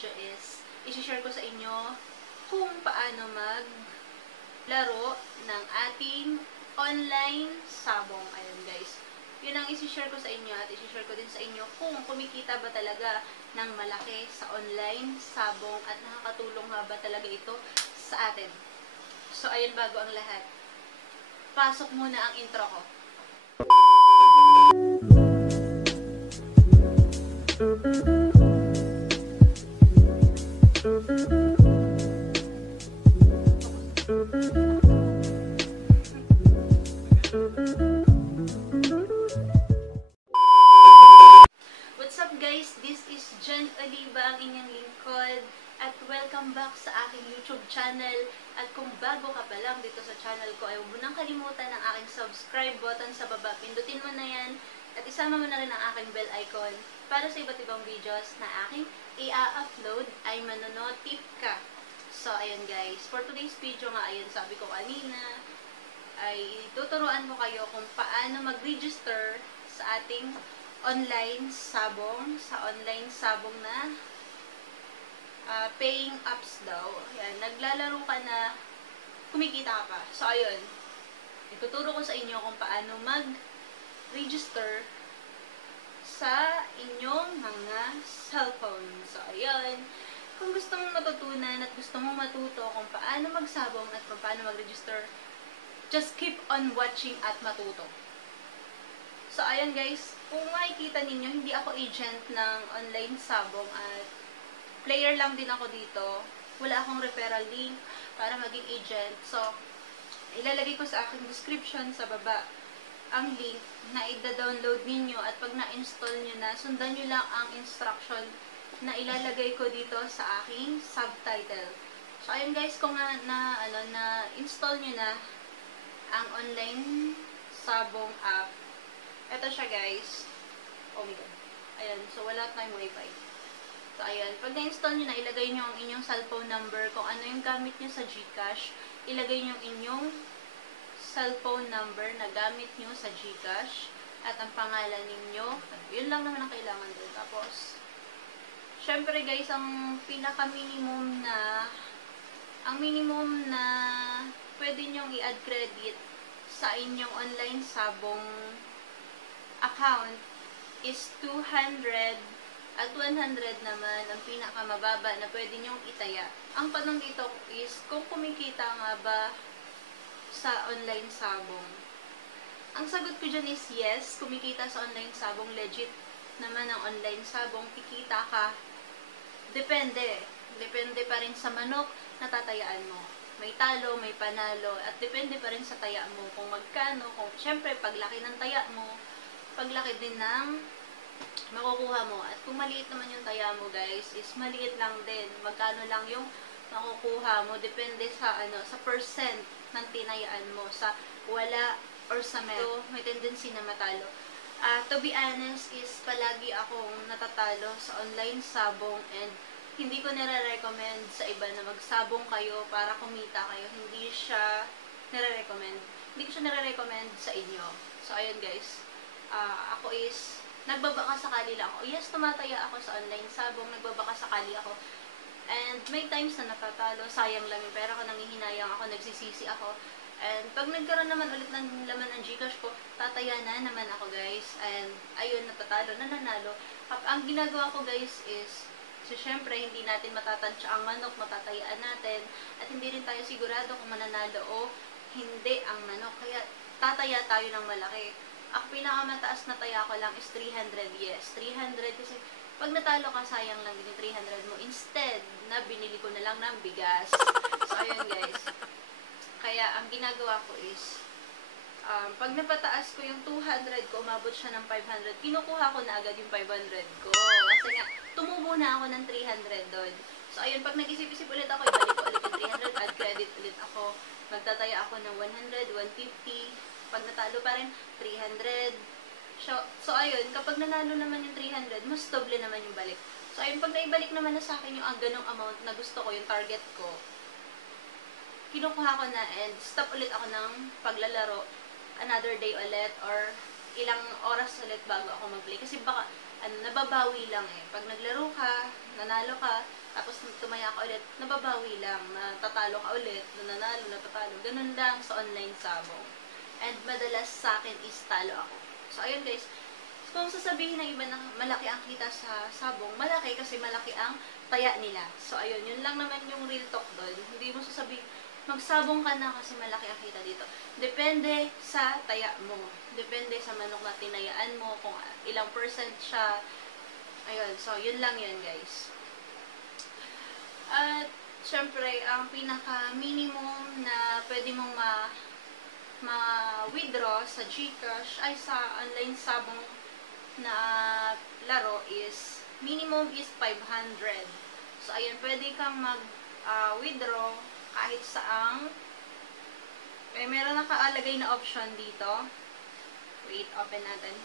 video is, isi-share ko sa inyo kung paano maglaro ng ating online sabong. Ayun guys. Yun ang isi-share ko sa inyo at isi-share ko din sa inyo kung kumikita ba talaga ng malaki sa online sabong at nakakatulong nga ba talaga ito sa atin. So, ayun, bago ang lahat, pasok muna ang intro ko. What's up guys? This is Jen Oliva, ang inyong lingkod, at welcome back sa aking YouTube channel. At kung bago ka pa lang dito sa channel ko, ay huwag mo nang kalimutan ang aking subscribe button sa baba. Pindutin mo na yan at isama mo na rin ang aking bell icon para sa iba't ibang videos na aking i-upload ay manonotif ka. So, ayun guys. For today's video nga, ayun, sabi ko kanina, ay tuturuan ko kayo kung paano mag-register sa ating online sabong, sa online sabong na paying apps daw. Ayan, naglalaro ka na, kumikita ka pa. So, ayun, ituturo ko sa inyo kung paano mag-register sa inyong mga cellphone. So, ayun, kung gusto mong matutunan at gusto mong matuto kung paano magsabong at kung paano mag-register, just keep on watching at matuto. So, ayun guys, kung makikita ninyo, hindi ako agent ng online sabong at player lang din ako dito. Wala akong referral link para maging agent. So, ilalagay ko sa aking description sa baba ang link na i-download ninyo at pag na-install nyo na, sundan nyo lang ang instruction na ilalagay ko dito sa aking subtitle. So, ayun guys, kung na-install nyo na ang online sabong app, ito siya guys. Oh my god. Ayan, so wala tayong wifi. So, ayan, pag na-install nyo na, ilagay nyo ang inyong cellphone number, kung ano yung gamit nyo sa GCash, ilagay nyo ang inyong cellphone number na gamit nyo sa GCash, at ang pangalan ninyo. Yun lang naman ang kailangan doon. Tapos, syempre guys, ang pinaka-minimum na pwede nyong i-add credit sa inyong online sabong account is 200 at 100 naman ang pinakamababa na pwede nyong itaya. Ang tanong dito is kung kumikita nga ba sa online sabong. Ang sagot ko dyan is yes, kumikita sa online sabong. Legit naman ang online sabong, kikita ka. Depende pa rin sa manok na tatayaan mo. May talo, may panalo, at depende pa rin sa taya mo kung magkano. Kung syempre, paglaki ng taya mo, paglaki din ng makukuha mo. At kung maliit naman yung taya mo guys, is maliit lang din. Magkano lang yung makukuha mo. Depende sa sa percent ng tinayaan mo. Sa wala or sa meron. May tendency na matalo. To be honest is palagi akong natatalo sa online sabong, and hindi ko nire-recommend sa iba na magsabong kayo para kumita kayo. Hindi siya nire-recommend. Hindi ko siya nire-recommend sa inyo. So, ayun guys. Ako is, nagbabaka sakali lang ako. Yes, tumataya ako sa online sabong. Nagbabaka sakali ako. And may times na natatalo. Sayang lang yung pera ko. Nangihinayang ako. Nagsisisi ako. And pag nagkaroon naman ulit ng laman ng GCash ko, tataya na naman ako guys. And ayun, natatalo, nananalo. Ang ginagawa ko guys is, so syempre, hindi natin matatansya ang manok, matatayaan natin. At hindi rin tayo sigurado kung mananalo o hindi ang manok. Kaya tataya tayo ng malaki. Ang pinakamataas na taya ko lang is 300. Yes, 300 kasi pag natalo ka, sayang lang din yung 300 mo. Instead, na binili ko na lang ng bigas. So, ayun guys. Kaya, ang ginagawa ko is, pag napataas ko yung 200 ko, umabot siya ng 500, kinukuha ko na agad yung 500 ko. Kasi nga, tumubo na ako ng 300 doon. So, ayun, pag nag-isip-isip ulit ako, ibalik ko ulit yung 300, add credit ulit ako. Magtataya ako ng 100, 150, pag natalo pa rin, 300. So, ayun, kapag nanalo naman yung 300, mas doble naman yung balik. So, ayun, pag naibalik naman na sa akin yung ganong amount na gusto ko, yung target ko, kinukuha ko na and stop ulit ako ng paglalaro. Another day ulit or ilang oras ulit bago ako mag-play. Kasi baka, nababawi lang eh. Pag naglaro ka, nanalo ka, tapos tumaya ka ulit, nababawi lang, natatalo ka ulit, nananalo, natatalo. Ganun lang sa online sabong. And madalas sa akin is talo ako. So, ayun guys, kung sasabihin ng iba na malaki ang kita sa sabong, malaki kasi malaki ang taya nila. So, ayun, yun lang naman yung real talk doon. Hindi mo sasabihin, magsabong ka na kasi malaki ang kita dito. Depende sa taya mo. Depende sa manok na tinayaan mo, kung ilang percent siya. Ayun, so, yun lang yun guys. At, syempre, ang pinaka-minimum na pwede mong ma-withdraw sa GCash ay sa online sabong na laro is minimum is 500. So, ayun, pwede kang mag-withdraw kahit saang meron nakalagay na option dito. Wait, open natin.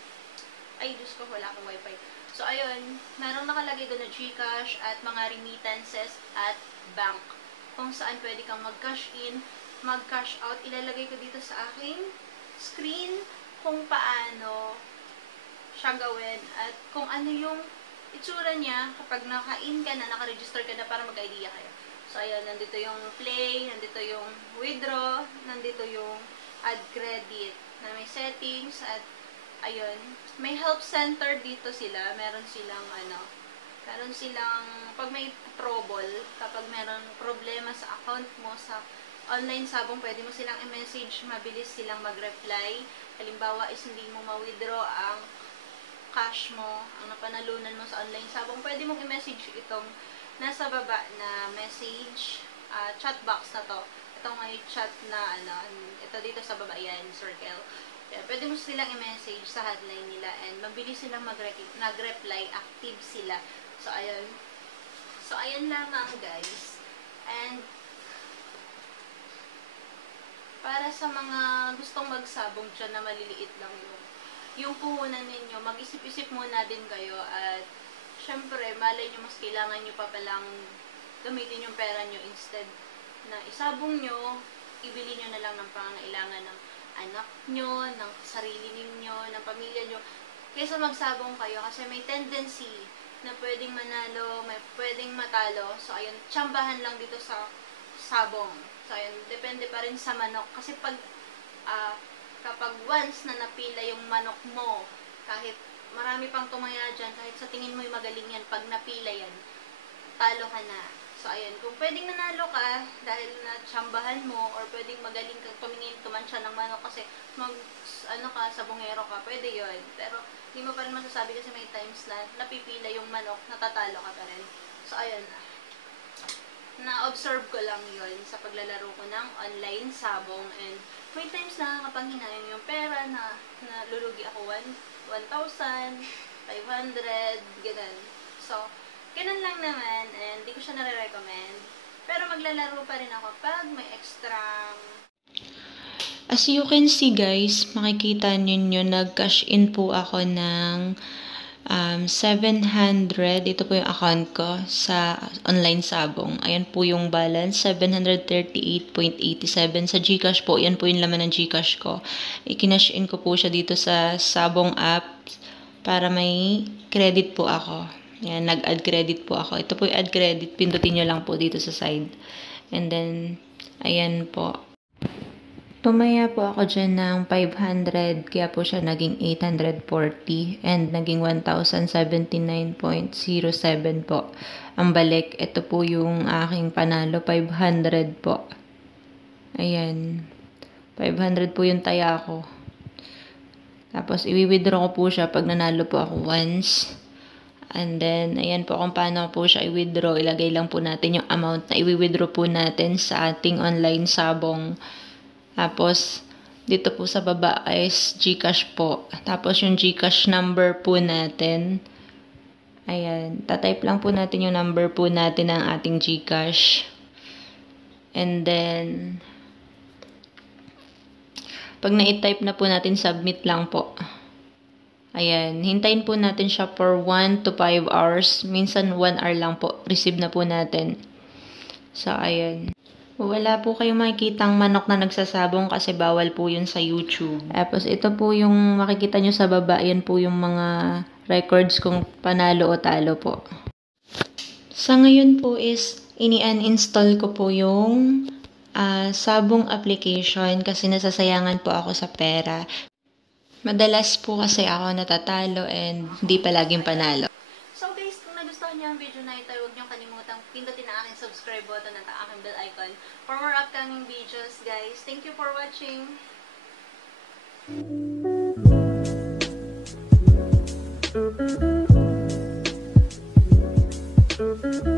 Ay, Diyos ko, wala akong wifi. So, ayun, meron nakalagay doon na GCash at mga remittances at bank. Kung saan pwede kang mag-cash in, mag-cash out. Ilalagay ko dito sa aking screen kung paano siya gawin at kung ano yung itsura niya kapag naka-in ka na, naka-register ka na para mag-idea kayo. So, ayun, nandito yung play, nandito yung withdraw, nandito yung add credit na may settings at ayun, may help center dito sila. Meron silang pag may trouble, kapag meron problema sa account mo, sa online sabong, pwede mo silang i-message, mabilis silang mag-reply. Halimbawa is hindi mo ma-withdraw ang cash mo, ang napanalunan mo sa online sabong, pwede mong i-message itong nasa baba na message, chat box na to. Itong may chat na, ito dito sa baba, yan, circle. Kaya pwede mo silang i-message sa hotline nila and mabilis silang nag-reply, active sila. So, ayun. So, ayun lamang, guys. And, para sa mga gustong magsabong dyan na maliliit lang yung puhunan ninyo, mag-isip-isip muna din kayo at syempre, malay nyo mas kailangan nyo pa palang gamitin yung pera nyo instead na isabong nyo, ibili nyo na lang ng pangangailangan ng anak nyo, ng sarili ninyo, ng pamilya nyo, kaysa magsabong kayo kasi may tendency na pwedeng manalo, may pwedeng matalo. So, ayun, tsambahan lang dito sa sabong. So, ayun, depende pa rin sa manok. Kasi kapag once na napila yung manok mo, kahit marami pang tumaya dyan, kahit sa tingin mo yung magaling yan, pag napila yan, talo ka na. So, ayun, kung pwedeng nanalo ka dahil natsambahan mo or pwedeng magaling kang tumansya ng manok kasi sabongero ka, pwede yun. Pero, hindi mo pa rin masasabi kasi may times na napipila yung manok, natatalo ka pa rin. So, ayun, na-observe ko lang yun sa paglalaro ko ng online sabong and may times na nakakapanghinayang yung pera na lulugi ako 1,000, 500, ganun. So, ganun lang naman, and hindi ko siya nare-recommend. Pero maglalaro pa rin ako pag may extra. As you can see guys, makikita ninyo nag-cash in po ako ng 700. Ito po yung account ko sa online sabong. Ayan po yung balance, 738.87 sa GCash po. Yan po yung laman ng GCash ko. I-kinash in ko po siya dito sa sabong app para may credit po ako. Yan, nag-add credit po ako. Ito po yung add credit. Pindutin nyo lang po dito sa side. And then, ayan po. Tumaya po ako dyan ng 500, kaya po siya naging 840 and naging 1,079.07 po. Ang balik, ito po yung aking panalo, 500 po. Ayan, 500 po yung taya ko. Tapos, i-withdraw ko po siya pag nanalo po ako once. And then, ayan po kung paano po siya i-withdraw. Ilagay lang po natin yung amount na i-withdraw po natin sa ating online sabong. Tapos, dito po sa baba is GCash po. Tapos, yung GCash number po natin. Ayan. Tatype lang po natin yung number po natin ng ating GCash. And then, pag na-type na po natin, submit lang po. Ayan. Hintayin po natin siya for 1 to 5 hours. Minsan, 1 hour lang po. Receive na po natin. So, ayan. Wala po kayong makikitang manok na nagsasabong kasi bawal po yun sa YouTube. Tapos ito po yung makikita nyo sa baba. Yan po yung mga records kung panalo o talo po. Sa ngayon po is ini-uninstall ko po yung Sabong application kasi nasasayangan po ako sa pera. Madalas po kasi ako natatalo and di palaging panalo. So guys, kung nagustuhan niyo ang video na ito, huwag niyo kalimutang pindutin ang aking subscribe button at ang aking bell icon for more upcoming videos, guys. Thank you for watching! Thank you.